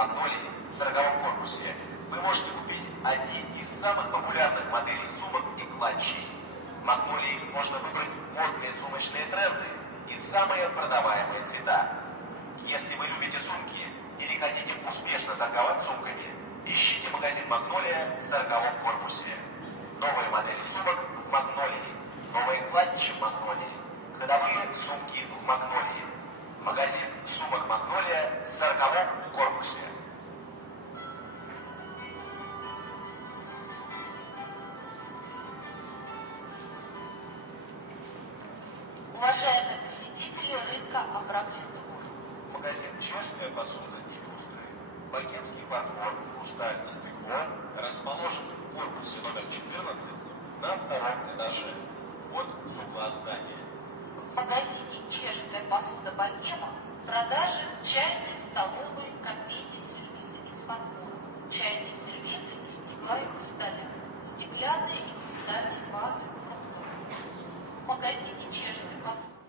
«Магнолии» в 40-м корпусе вы можете купить одни из самых популярных моделей сумок и клатчей. В «Магнолии» можно выбрать модные сумочные тренды и самые продаваемые цвета. Если вы любите сумки или хотите успешно торговать сумками, ищите магазин «Магнолия» в 40-м корпусе. Новые модели сумок в «Магнолии», новые клатчи в «Магнолии», ходовые сумки в «Магнолии». Магазин сумок «Магнолия» в 40-м корпусе. Уважаемые посетители рынка Апраксин-Двор. Магазин «Чешская посуда и люстры», богемский фарфор, хрусталь и стекло расположен в корпусе номер 14 на втором этаже. Вход с угла здания. В магазине «Чешская посуда Богема» в продаже чайные, столовые, кофейные сервизы из фарфора, чайные сервизы из стекла и хрусталя, стеклянные и хрустальные вазы фруктовые. В магазине «Чешская посуда»